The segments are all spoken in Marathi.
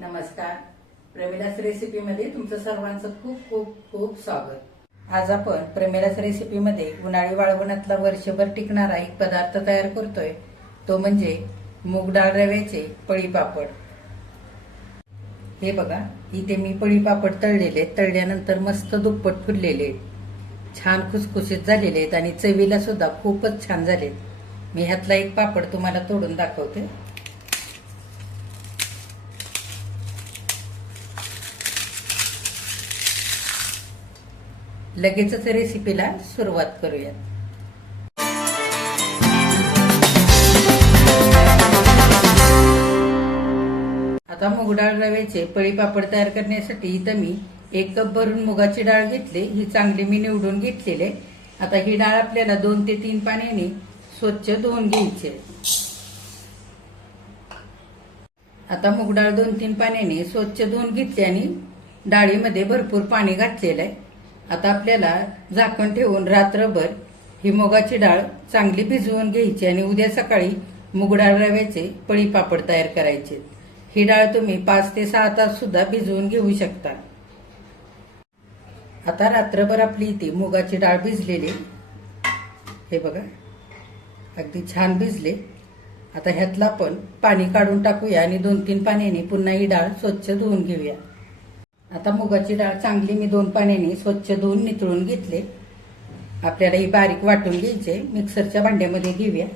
नमस्कार. प्रेमिलास रेसिपीमध्ये तुमचं सर्वांचं खूप खूप खूप स्वागत. आज आपण प्रेमिलास रेसिपीमध्ये उन्हाळी वाळवणातला वर्षभर टिकणारा एक पदार्थ तयार करतोय, तो म्हणजे मूग डाळ रव्याचे पळी पापड. हे बघा, इथे मी पळी पापड तळलेले, तळल्यानंतर मस्त दुप्पट फुललेले, छान खुसखुशीत झालेले आहेत आणि चवीला सुद्धा खूपच छान झालेत. मी ह्यातला एक पापड तुम्हाला तोडून दाखवते. लगेचच रेसिपीला सुरुवात करूया. आता मूग डाळ रव्याचे पळी पापड तयार करण्यासाठी इथं मी 1 कप भरून मुगाची डाळ घेतली. ही चांगली मी निवडून घेतलेली. आता ही डाळ आपल्याला 2 ते 3 पाण्याने स्वच्छ धुवून घ्यायची. आता मूग डाळ 2-3 पाण्याने स्वच्छ धुवून घेतली आणि डाळीमध्ये भरपूर पाणी घातलेलं आहे. आता आपल्याला झाकण ठेवून रात्रभर ही मुगाची डाळ चांगली भिजवून घ्यायची आणि उद्या सकाळी मूग डाळ रव्याचे पळी पापड तयार करायचे. ही डाळ तुम्ही 5 ते 6 तास सुद्धा भिजवून घेऊ शकता. आता रात्रभर आपली इथे मुगाची डाळ भिजलेली, हे बघा अगदी छान भिजले. आता ह्यातलं आपण पाणी काढून टाकूया आणि 2-3 पाण्याने पुन्हा ही डाळ स्वच्छ धुवून घेऊया. आता मुगाची डाळ चांगली मी 2 पाण्याने स्वच्छ धुवून निथळून घेतले. आपल्याला ही बारीक वाटून घ्यायचे. मिक्सरच्या भांड्यामध्ये घेऊया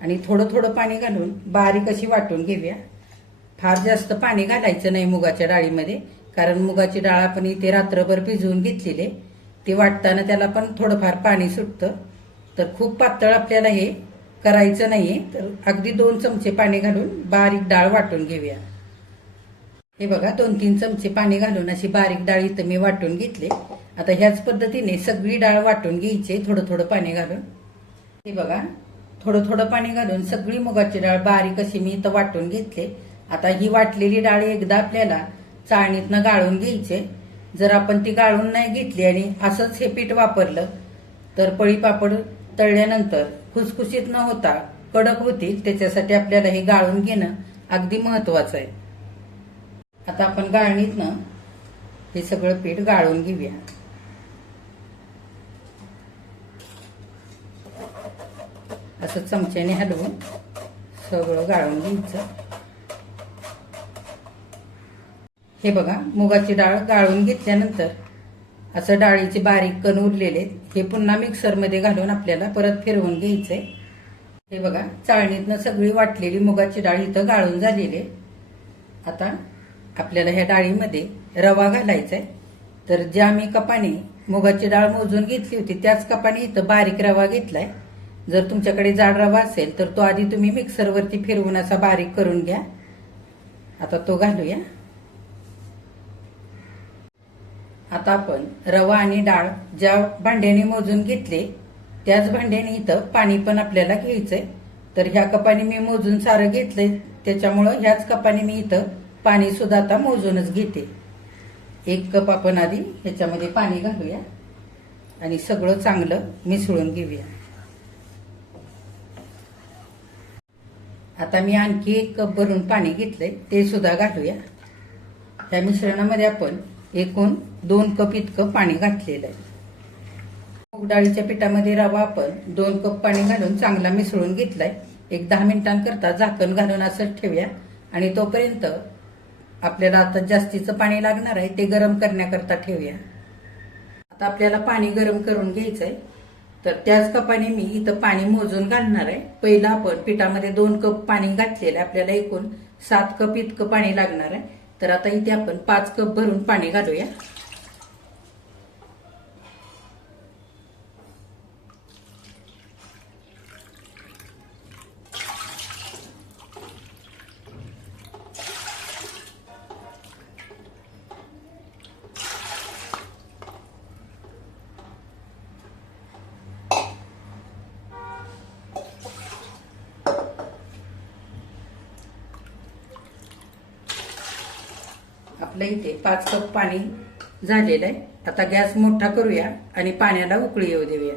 आणि थोडं थोडं पाणी घालून बारीक अशी वाटून घेऊया. फार जास्त पाणी घालायचं नाही मुगाच्या डाळीमध्ये, कारण मुगाची डाळ आपण इथे रात्रभर भिजवून घेतलेली, ती वाटताना त्याला पण थोडंफार पाणी सुटतं. तर खूप पातळ आपल्याला हे करायचं नाहीये. तर अगदी 2 चमचे पाणी घालून बारीक डाळ वाटून घेऊया. हे बघा 2-3 चमचे पाणी घालून अशी बारीक डाळ इथं मी वाटून घेतली. आता ह्याच पद्धतीने सगळी डाळ वाटून घ्यायची थोडं थोडं पाणी घालून. हे बघा थोडं थोडं पाणी घालून सगळी मुगाची डाळ बारीक अशी मी इथं वाटून घेतली. आता ही वाटलेली डाळ एकदा आपल्याला चाळणीतनं गाळून घ्यायचे. जर आपण ती गाळून नाही घेतली आणि असंच हे पीठ वापरलं तर पळी पापड तळल्यानंतर खुसखुशीत न होता कडक होतील. त्याच्यासाठी आपल्याला हे गाळून घेणं अगदी महत्वाचं आहे. आता आपण गाळणीतनं हे सगळं पीठ गाळून घेऊया. असं चमच्याने हलवून सगळं गाळून घ्यायचं. हे बघा मुगाची डाळ गाळून घेतल्यानंतर असं डाळीचे बारीक कण उरलेले हे पुन्हा मिक्सरमध्ये घालून आपल्याला परत फिरवून घ्यायचंय. हे बघा चाळणीतनं सगळी वाटलेली मुगाची डाळ इथं गाळून झालेली. आता आपल्याला ह्या डाळीमध्ये रवा घालायचा आहे. तर ज्या मी कपाने मुगाची डाळ मोजून घेतली होती त्याच कपाने इथं बारीक रवा घेतलाय. जर तुमच्याकडे जाड रवा असेल तर तो आधी तुम्ही मिक्सरवरती फिरवून असा बारीक करून घ्या. आता तो घालूया. आता आपण रवा आणि डाळ ज्या भांड्याने मोजून घेतले त्याच भांड्याने इथं पाणी पण आपल्याला घ्यायचंय. तर ह्या कपाने मी मोजून सारं घेतलंय, त्याच्यामुळं ह्याच कपाने मी इथं पाणी सुद्धा आता मोजूनच घेते. 1 कप आपण आधी ह्याच्यामध्ये पाणी घालूया आणि सगळं चांगलं मिसळून घेऊया. आता मी आणखी 1 कप भरून पाणी घेतलंय, ते सुद्धा घालूया. ह्या मिश्रणामध्ये आपण एकूण 2 कप इतकं पाणी घातलेलं आहे. मूग डाळीच्या पिठामध्ये रवा आपण 2 कप पाणी घालून चांगला मिसळून घेतलाय. एक 10 मिनिटांकरता झाकण घालून असंच ठेवूया आणि तोपर्यंत आपल्याला आता जास्तीचं पाणी लागणार आहे ते गरम करण्याकरता ठेवूया. आता आपल्याला पाणी गरम करून घ्यायचंय. तर त्याच कपाने मी इथं पाणी मोजून घालणार आहे. पहिला आपण पिठामध्ये 2 कप पाणी घातलेलं आहे, आपल्याला एकूण 7 कप इतकं पाणी लागणार आहे. तर आता इथे आपण 5 कप भरून पाणी घालूया. आपल्या इथे 5 कप पाणी झालेलं आहे. आता गॅस मोठा करूया आणि पाण्याला उकळी येऊ देऊया.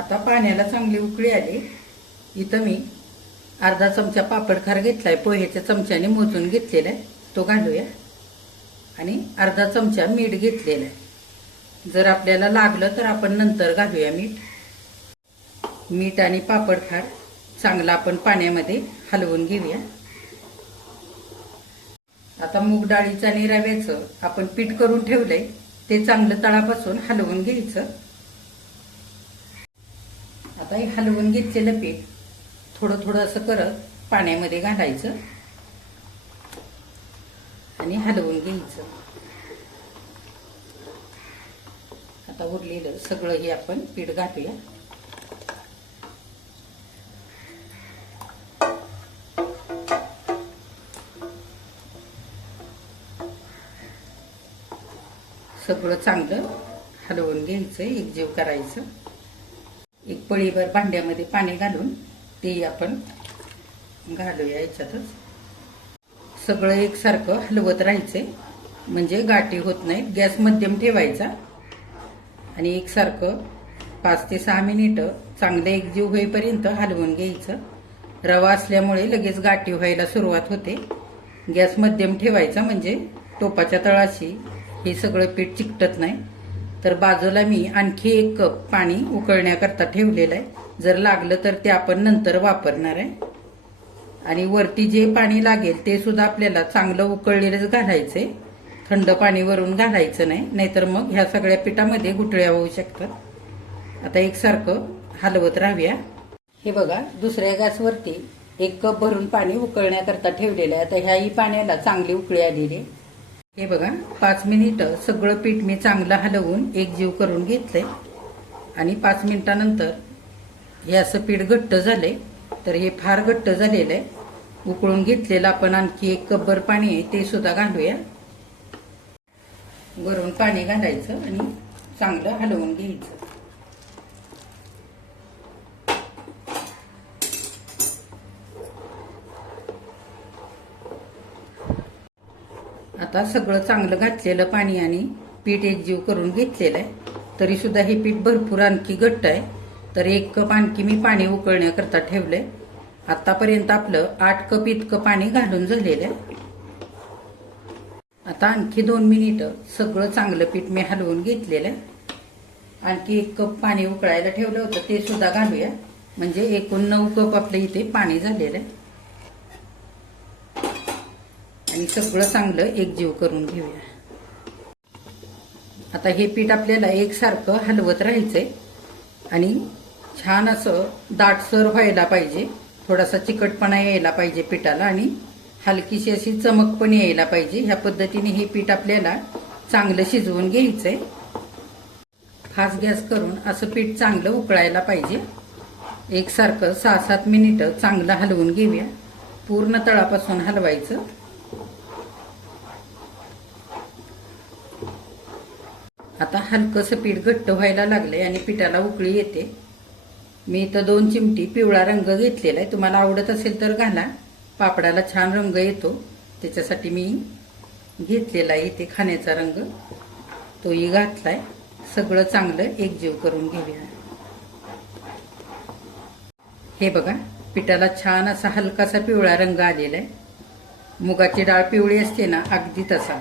आता पाण्याला चांगली उकळी आली. इथं मी अर्धा चमचा पापडखार घेतलाय, पोह्याच्या चमच्याने मोजून घेतलेला आहे, तो घालूया. आणि अर्धा चमचा मीठ घेतलेलं आहे. जर आपल्याला लागलं तर आपण नंतर घालूया मीठ. मीठ आणि पापडखार चांगला आपण पाण्यामध्ये हलवून घेऊया. आता मूग डाळीचं आणि रव्याचं आपण पीठ करून ठेवलंय, ते चांगलं तळापासून हलवून घ्यायचं. आता हे हलवून घेतलेलं पीठ थोडं थोडं असं करत पाण्यामध्ये घालायचं आणि हलवून घ्यायचं. आता उरलेलं सगळं हे आपण पीठ घालूया. सगळं चांगलं हलवून घ्यायचं, एकजीव करायचं. एक पळीभर भांड्यामध्ये पाणी घालून ते आपण घालूया याच्यातच. सगळं एकसारखं हलवत राहायचंय म्हणजे गाठी होत नाहीत. गॅस मध्यम ठेवायचा आणि एकसारखं 5 ते 6 मिनिटं चांगलं एकजीव होईपर्यंत हलवून घ्यायचं. रवा असल्यामुळे लगेच गाठी व्हायला सुरुवात होते. गॅस मध्यम ठेवायचा म्हणजे टोपाच्या तळाशी हे सगळं पीठ चिकटत नाही. तर बाजूला मी आणखी 1 कप पाणी उकळण्याकरता ठेवलेलं आहे. जर लागलं तर ते आपण नंतर वापरणार आहे. आणि वरती जे पाणी लागेल ते सुद्धा आपल्याला चांगलं उकळलेलंच घालायचंय. थंड पाणी वरून घालायचं नाही, नाहीतर मग ह्या सगळ्या पिठामध्ये गुठळ्या होऊ शकतात. आता एकसारखं हलवत राहूया. हे बघा, दुसऱ्या गॅसवरती 1 कप भरून पाणी उकळण्याकरता ठेवलेलं आहे. आता ह्याही पाण्याला चांगली उकळी आलेली आहे. हे बघा, 5 मिनिटं सगळं पीठ मी चांगलं हलवून एकजीव करून घेतलंय. आणि 5 मिनिटानंतर हे असं पीठ घट्ट झालंय. तर हे फार घट्ट झालेलं आहे. उकळून घेतलेलं आपण आणखी 1 कपभर पाणी आहे ते सुद्धा घालूया. वरून पाणी घालायचं आणि चांगलं हलवून घ्यायचं. आता सगळं चांगलं घातलेलं पाणी आणि पीठ एकजीव करून घेतलेलं आहे. तरी सुद्धा हे पीठ भरपूर आणखी घट्ट आहे. तर 1 कप आणखी मी पाणी उकळण्याकरता ठेवलंय. आतापर्यंत आपलं 8 कप इतकं पाणी घालून झालेलं आहे. आता आणखी 2 मिनिटं सगळं चांगलं पीठ मी हलवून घेतलेलं आहे. आणखी 1 कप पाणी उकळायला ठेवलं होतं ते सुद्धा घालूया. म्हणजे एकूण 9 कप आपलं इथे पाणी झालेलं आहे. आणि सगळं चांगलं एकजीव करून घेऊया. आता हे पीठ आपल्याला एकसारखं हलवत राहायचंय आणि छान असं दाटसर व्हायला पाहिजे. थोडासा चिकटपणा यायला पाहिजे पिठाला आणि हलकीशी अशी चमक पण यायला पाहिजे. ह्या पद्धतीने हे पीठ आपल्याला चांगलं शिजवून घ्यायचंय. फास्ट गॅस करून असं पीठ चांगलं उकळायला पाहिजे. एकसारखं 6-7 मिनिटं चांगलं हलवून घेऊया. पूर्ण तळापासून हलवायचं. आता हलकंसं पीठ घट्ट व्हायला लागलंय आणि पिठाला उकळी येते. मी इथं 2 चिमटी पिवळा रंग घेतलेला आहे. तुम्हाला आवडत असेल तर घाला. पापडाला छान रंग येतो, त्याच्यासाठी मी घेतलेला आहे इथे खाण्याचा रंग, तोही घातलाय. सगळं चांगलं एकजीव करून घेऊया. हे बघा, पिठाला छान असा हलकासा पिवळा रंग आलेला आहे. मुगाची डाळ पिवळी असते ना, अगदी तसा.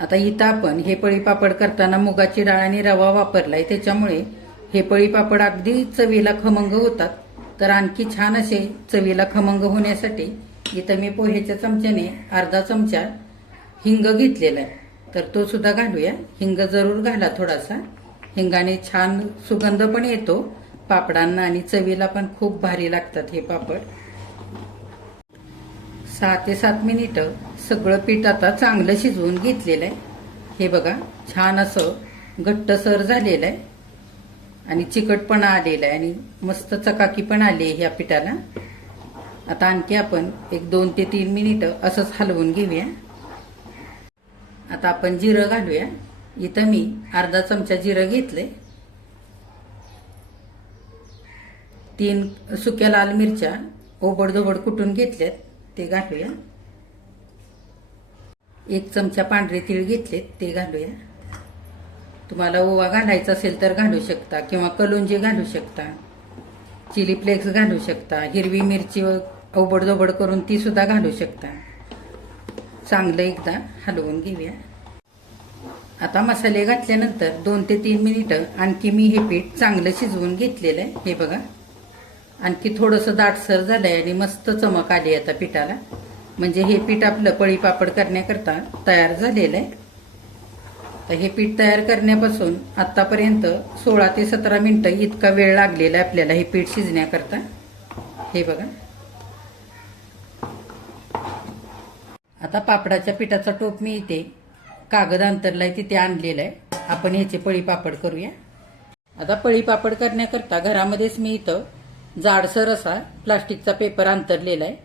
आता इथं आपण हे पळी पापड करताना मुगाची डाळ आणि रवा वापरलाय, त्याच्यामुळे हे पळी पापड अगदी चवीला खमंग होतात. तर आणखी छान असे चवीला खमंग होण्यासाठी इथं मी पोह्याच्या चमच्याने अर्धा चमचा हिंग घेतलेला आहे. तर तो सुद्धा घालूया. हिंग जरूर घाला थोडासा. हिंगाने छान सुगंध पण येतो पापडांना आणि चवीला पण खूप भारी लागतात हे पापड. 6 ते 7 मिनिटं सगळं पीठ आता चांगलं शिजवून घेतलेलं आहे. हे बघा, छान असं घट्टसर झालेलं आहे आणि चिकटपणा आलेला आहे आणि मस्त चकाकी पण आली आहे ह्या पिठाला. आता आणखी आपण 2 ते 3 मिनिटं असंच हलवून घेऊया. आता आपण जिरं घालूया. इथं मी अर्धा चमचा जिरं घेतले. 3 सुक्या लाल मिरच्या ओबडधोबड कुटून घेतल्यात, ते घालूया. 1 चमचा पांढरे तीळ घेतलेत, ते घालूया. तुम्हाला ओवा घालायचा असेल तर घालू शकता किंवा कलुंजी घालू शकता. चिली फ्लेक्स घालू शकता, हिरवी मिरची ओबडधोबड करून ती सुद्धा घालू शकता. चांगलं एकदा हलवून घेऊया. आता मसाले घातल्यानंतर 2 ते 3 मिनिटं आणखी मी हे पीठ चांगलं शिजवून घेतलेलं आहे. हे बघा, आणखी थोडंसं दाटसर झालंय आणि मस्त चमक आली आता पिठाला. म्हणजे हे पीठ आपलं पळी पापड करण्याकरता तयार झालेलं आहे. तर हे पीठ तयार करण्यापासून आतापर्यंत 16 ते 17 मिनिटं इतका वेळ लागलेला आहे आपल्याला हे पीठ शिजण्याकरता. हे बघा, आता पापडाच्या पिठाचा टोप मी इथे कागद अंतरलाय तिथे आणलेला आहे. आपण ह्याचे पळी पापड करूया. आता पळी पापड करण्याकरता घरामध्येच मी इथं जाडसर असा प्लास्टिकचा पेपर अंतरलेला आहे.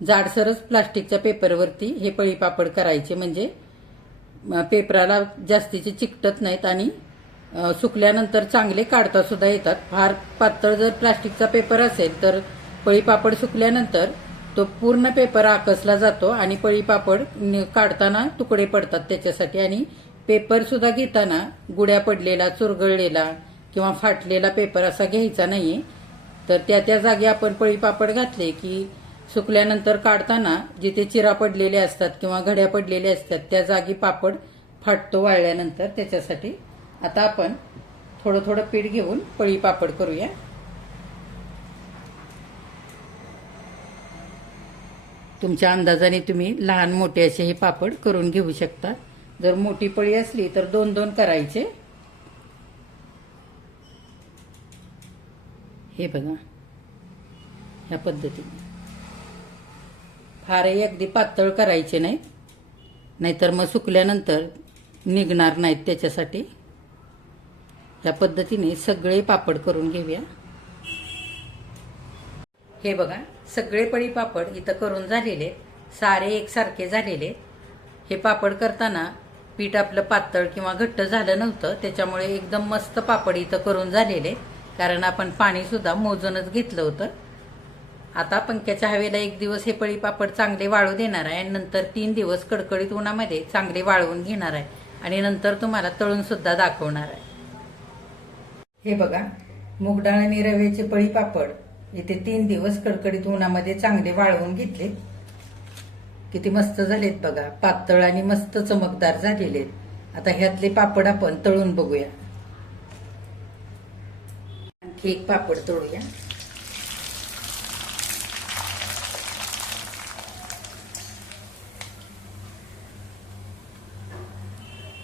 जाडसरच प्लास्टिकच्या पेपरवरती हे पळी पापड करायचे, म्हणजे पेपराला जास्तीचे चिकटत नाहीत आणि सुकल्यानंतर चांगले काढता सुद्धा येतात. फार पातळ जर प्लास्टिकचा पेपर असेल तर पळी पापड सुकल्यानंतर तो पूर्ण पेपर आकसला जातो आणि पळी पापड काढताना तुकडे पडतात त्याच्यासाठी. आणि पेपर सुद्धा घेताना गुड्या पडलेला, चुरगळलेला किंवा फाटलेला पेपर असा घ्यायचा नाहीये. तर त्या जागी आपण पळी पापड घातले की सुकल्यानंतर काढताना जिथे चिरा पडलेले असतात किंवा घड्या पडलेल्या असतात त्या जागी पापड फाटतो वाळल्यानंतर. त्याच्यासाठी आता आपण थोडं थोडं पीठ घेऊन पळी पापड करूया. तुमच्या अंदाजाने तुम्ही लहान मोठे असे हे पापड करून घेऊ शकता. जर मोठी पळी असली तर 2-2 करायचे. हे बघा, ह्या पद्धतीने. फारही अगदी पातळ करायचे नाही, नाहीतर मग सुकल्यानंतर निघणार नाहीत. त्याच्यासाठी या पद्धतीने सगळे पापड करून घेऊया. हे बघा, सगळे पळी पापड इथं करून झालेले, सारे एकसारखे झालेले. हे पापड करताना पीठ आपलं पातळ किंवा घट्ट झालं नव्हतं, त्याच्यामुळे एकदम मस्त पापड इथं करून झालेले. कारण आपण पाणी सुद्धा मोजूनच घेतलं होतं. आता पंख्याच्या हवेला 1 दिवस हे पळी पापड चांगले वाळू देणार आहे आणि नंतर 3 दिवस कडकडीत उन्हामध्ये चांगले वाळवून घेणार आहे आणि नंतर तुम्हाला तळून सुद्धा दाखवणार आहे. हे बघा, मूग डाळ आणि रव्याचे पळी पापड इथे 3 दिवस कडकडीत उन्हामध्ये चांगले वाळवून घेतले. किती मस्त झालेत बघा, पातळ आणि मस्त चमकदार झालेले. आता ह्यातले पापड आपण तळून बघूया. आणखी एक पापड तळूया.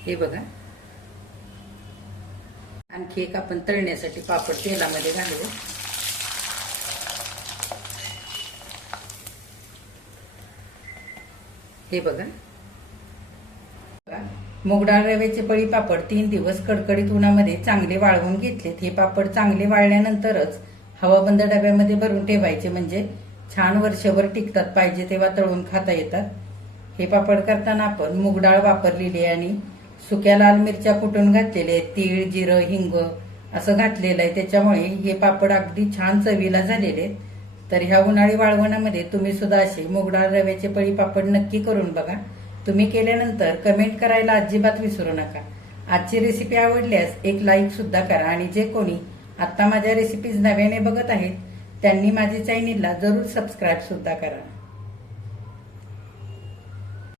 हे बघा, आणखी एक आपण तळण्यासाठी पापड तेलामध्ये घालू. हे बघा, मूग डाळ रव्याचे पळी पापड 3 दिवस कडकडीत उन्हामध्ये चांगले वाळवून घेतलेत. हे पापड चांगले वाळल्यानंतरच हवाबंद डब्यामध्ये भरून ठेवायचे, म्हणजे छान वर्षभर टिकतात. पाहिजे तेव्हा तळून खाता येतात. हे पापड करताना आपण मूग डाळ वापरलेली आहे आणि सुक्या लाल मिरच्या कुटून घातलेल्या आहेत. तीळ, जिरं, हिंग असं घातलेलं आहे. त्याच्यामुळे हे पापड अगदी छान चवीला झालेले आहेत. तर ह्या उन्हाळी वाळवणामध्ये तुम्ही सुद्धा असे मूग डाळ रव्याचे पळी पापड नक्की करून बघा. तुम्ही केल्यानंतर कमेंट करायला अजिबात विसरू नका. आजची रेसिपी आवडल्यास एक लाईक सुद्धा करा आणि जे कोणी आता माझ्या रेसिपीज नव्याने बघत आहेत त्यांनी माझ्या चॅनेलला जरूर सबस्क्राईब सुद्धा करा.